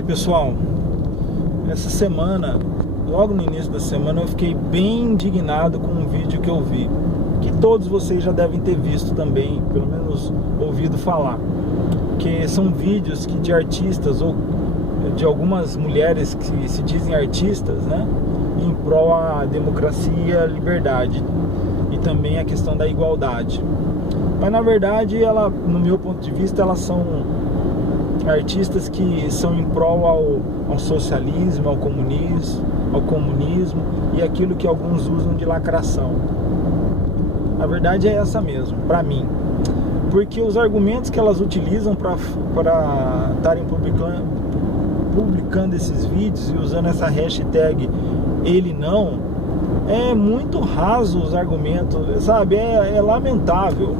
Pessoal, essa semana, logo no início da semana, eu fiquei bem indignado com um vídeo que eu vi, que todos vocês já devem ter visto também, pelo menos ouvido falar, que são vídeos de artistas ou de algumas mulheres que se dizem artistas, né, em prol à democracia, liberdade e também a questão da igualdade. Mas na verdade, no meu ponto de vista, elas são artistas que são em prol ao socialismo, ao comunismo e aquilo que alguns usam de lacração. A verdade é essa mesmo, para mim, porque os argumentos que elas utilizam para estarem publicando esses vídeos e usando essa hashtag ele não, é muito raso os argumentos, sabe? É lamentável.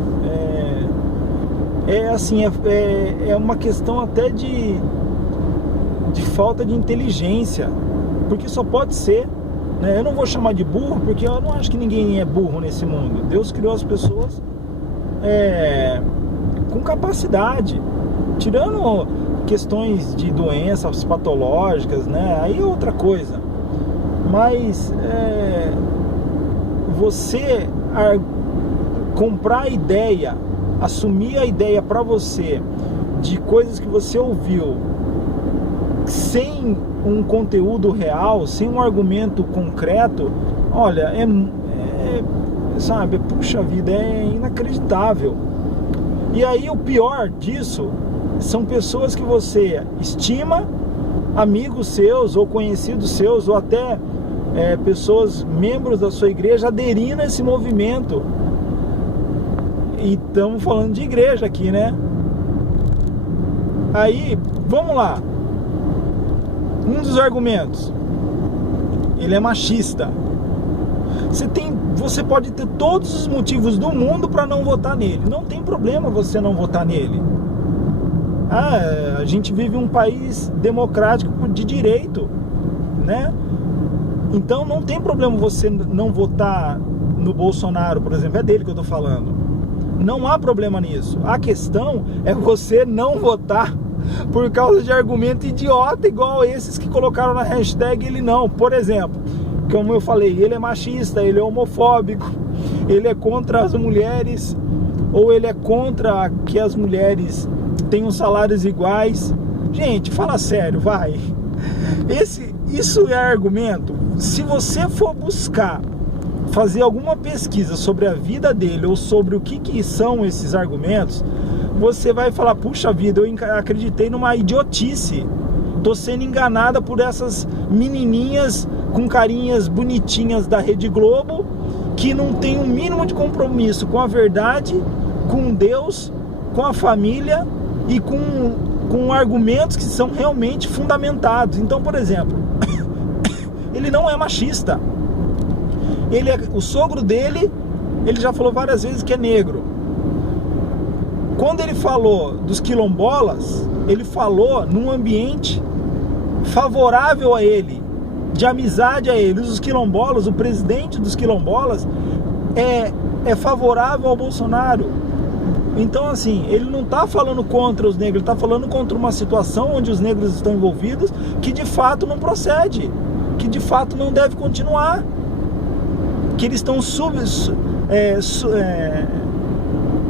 É uma questão até de falta de inteligência, porque só pode ser, né? Eu não vou chamar de burro, porque eu não acho que ninguém é burro nesse mundo. Deus criou as pessoas com capacidade, tirando questões de doenças patológicas, né? Aí é outra coisa. Mas você comprar a ideia, assumir a ideia para você de coisas que você ouviu sem um conteúdo real, sem um argumento concreto, olha, sabe, puxa vida, é inacreditável. E aí o pior disso são pessoas que você estima, amigos seus ou conhecidos seus, ou até pessoas, membros da sua igreja, aderindo a esse movimento. E estamos falando de igreja aqui, né? Aí, vamos lá. Um dos argumentos: ele é machista. Você pode ter todos os motivos do mundo para não votar nele. Não tem problema você não votar nele. A gente vive um país democrático de direito, né? Então não tem problema você não votar no Bolsonaro, por exemplo. É dele que eu tô falando. Não há problema nisso. A questão é você não votar por causa de argumento idiota igual esses que colocaram na hashtag ele não. Por exemplo, como eu falei, ele é machista, ele é homofóbico, ele é contra as mulheres, ou ele é contra que as mulheres tenham salários iguais. Gente, fala sério, vai. Isso é argumento. Se você for buscar fazer alguma pesquisa sobre a vida dele ou sobre o que são esses argumentos, você vai falar, puxa vida, eu acreditei numa idiotice, tô sendo enganada por essas menininhas com carinhas bonitinhas da Rede Globo, que não tem um mínimo de compromisso com a verdade, com Deus, com a família e com argumentos que são realmente fundamentados. Então, por exemplo, ele não é machista. O sogro dele, ele já falou várias vezes que é negro. Quando ele falou dos quilombolas, ele falou num ambiente favorável a ele, de amizade a ele. Os quilombolas, o presidente dos quilombolas é favorável ao Bolsonaro. Então, assim, ele não está falando contra os negros, ele está falando contra uma situação onde os negros estão envolvidos, que de fato não procede, que de fato não deve continuar, que eles estão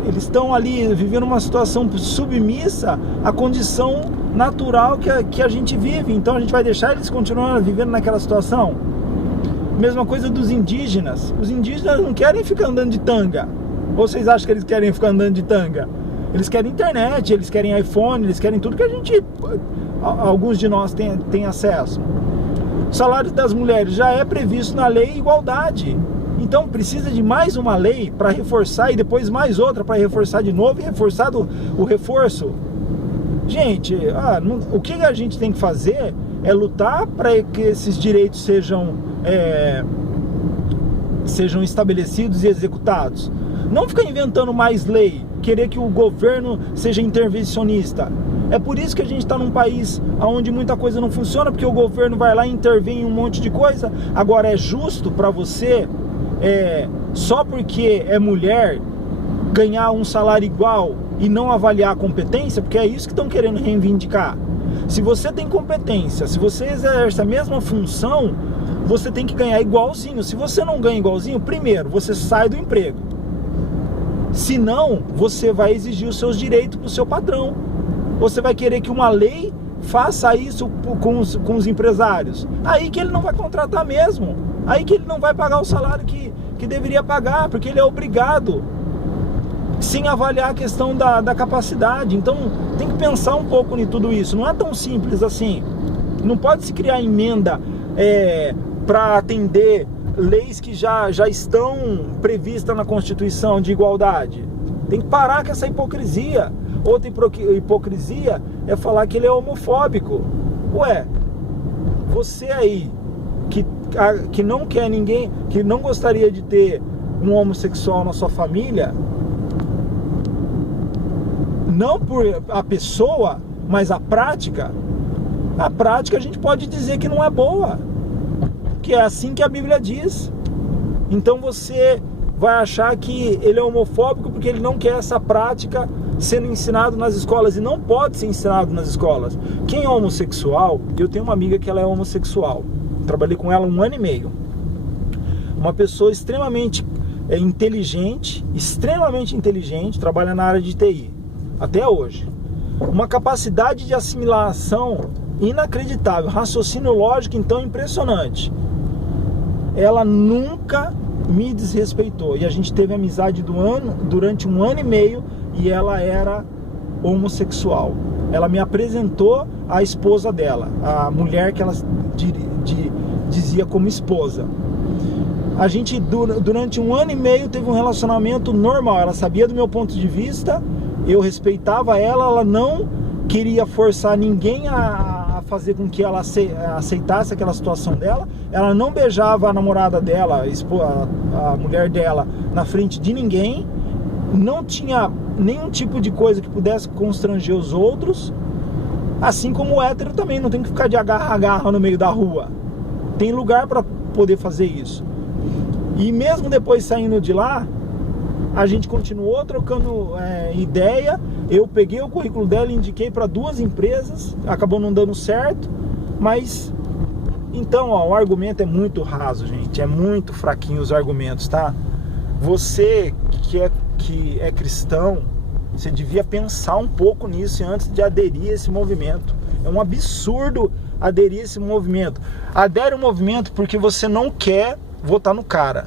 eles estão ali vivendo uma situação submissa à condição natural que a gente vive. Então a gente vai deixar eles continuarem vivendo naquela situação? Mesma coisa dos indígenas. Os indígenas não querem ficar andando de tanga. Ou vocês acham que eles querem ficar andando de tanga? Eles querem internet, eles querem iPhone, eles querem tudo que alguns de nós tem acesso. O salário das mulheres já é previsto na lei igualdade. Então precisa de mais uma lei para reforçar e depois mais outra para reforçar de novo e reforçar o reforço. Gente, o que a gente tem que fazer é lutar para que esses direitos sejam estabelecidos e executados. Não ficar inventando mais lei, querer que o governo seja intervencionista. É por isso que a gente está num país onde muita coisa não funciona, porque o governo vai lá e intervém em um monte de coisa. Agora, é justo para você, só porque é mulher, ganhar um salário igual e não avaliar a competência? Porque é isso que estão querendo reivindicar. Se você tem competência, se você exerce a mesma função, você tem que ganhar igualzinho. Se você não ganha igualzinho, primeiro, você sai do emprego. Se não, você vai exigir os seus direitos para o seu patrão. Você vai querer que uma lei faça isso com os empresários. Aí que ele não vai contratar mesmo. Aí que ele não vai pagar o salário que deveria pagar, porque ele é obrigado, sem avaliar a questão da capacidade. Então tem que pensar um pouco em tudo isso. Não é tão simples assim. Não pode se criar emenda para atender leis que já estão previstas na Constituição de igualdade. Tem que parar com essa hipocrisia. Outra hipocrisia é falar que ele é homofóbico. Ué, você aí que não quer ninguém, que não gostaria de ter um homossexual na sua família, não por a pessoa, mas a prática a gente pode dizer que não é boa, que é assim que a Bíblia diz. Então você vai achar que ele é homofóbico porque ele não quer essa prática sendo ensinado nas escolas, e não pode ser ensinado nas escolas. Quem é homossexual, eu tenho uma amiga que ela é homossexual, trabalhei com ela 1 ano e meio, uma pessoa extremamente inteligente, trabalha na área de TI, até hoje, uma capacidade de assimilação inacreditável, raciocínio lógico então impressionante. Ela nunca me desrespeitou, e a gente teve amizade durante 1 ano e meio, e ela era homossexual. Ela me apresentou a esposa dela, a mulher que ela dizia como esposa. A gente durante 1 ano e meio teve um relacionamento normal. Ela sabia do meu ponto de vista, eu respeitava ela, ela não queria forçar ninguém a fazer com que ela aceitasse aquela situação dela. Ela não beijava a namorada dela, a mulher dela, na frente de ninguém. Não tinha nenhum tipo de coisa que pudesse constranger os outros. Assim como o hétero também não tem que ficar de agarra a garra no meio da rua. Tem lugar para poder fazer isso. E mesmo depois saindo de lá, a gente continuou trocando ideia. Eu peguei o currículo dela e indiquei para 2 empresas. Acabou não dando certo. Mas então, o argumento é muito raso, gente. É muito fraquinho os argumentos, tá? Você que é cristão, você devia pensar um pouco nisso antes de aderir a esse movimento. É um absurdo aderir a esse movimento. Adere ao movimento porque você não quer votar no cara.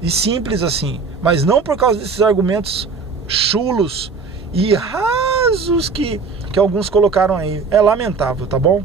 E simples assim. Mas não por causa desses argumentos chulos e rasos que alguns colocaram aí. É lamentável, tá bom?